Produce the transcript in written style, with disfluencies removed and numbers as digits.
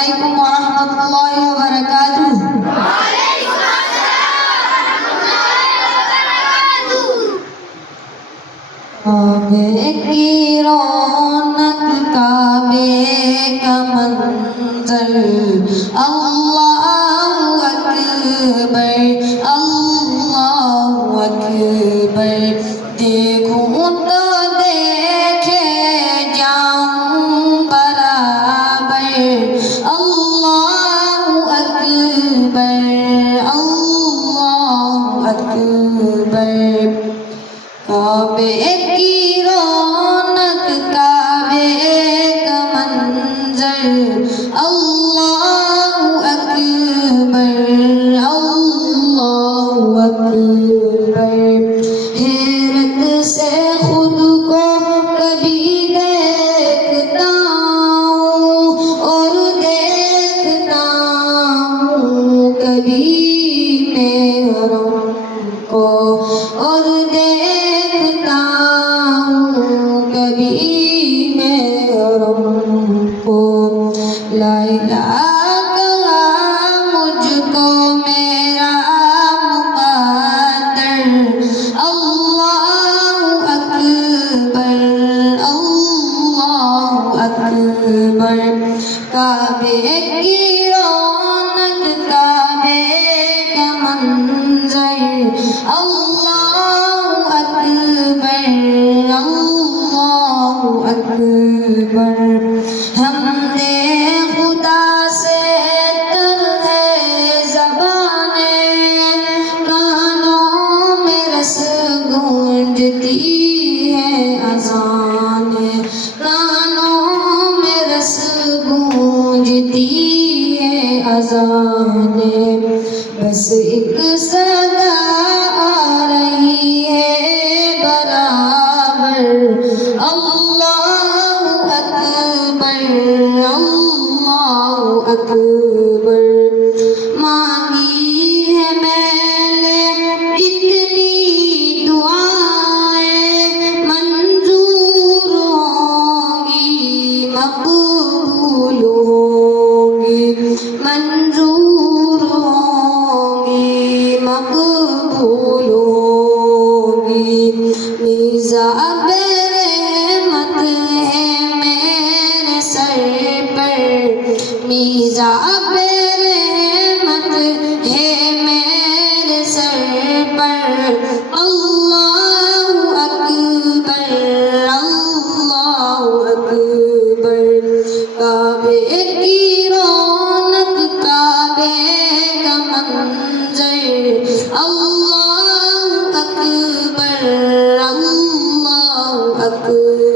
علیکم ورحمۃ اللہ وبرکاتہ۔ کعبے کی رونق کعبے کا منظر، اللہ اکبر اللہ اکبر، دیکھوں تو دیکھے جاؤں برابر، اللہ اکبر اللہ اکبر۔ کعبے کی رونق کعبے کا منظر، اللہ اکبر اللہ اکبر۔ حیرت سے خود کو کبھی دیکھتا ہوں اور دیکھتا ہوں کبھی محرم کو، اور دیکھتا ہوں کبھی محرم کو۔ لا الہ کہا مجھ کو میرا مقدر، اللہ اکبر اللہ اکبر۔ کعبے کی رونق کعبے کا منظر، اللہ اکبر اللہ اکبر۔ حمد خدا سے تر ہے زبانیں، کانوں میں رس گونجتی ہے اذانیں، کانوں میں رس گونجتی ہے اذانیں۔ بس ایک صدا آ رہی ہے برابر، اللہ اکبر اللہ اکبر۔ مانگی ہے میں نے اتنی دعائیں، منظور ہوں گی مقبول ہوں گی، منظور ہوں گی مقبول ہوگی۔ میزاب رحمت ہے میرے سر پر، میزاب رحمت ہے میرے سر پر، اللہ اکبر اللہ اکبر۔ کعبے کی رونق کعبے کا منظر، اللہ اکبر اللہ اکبر۔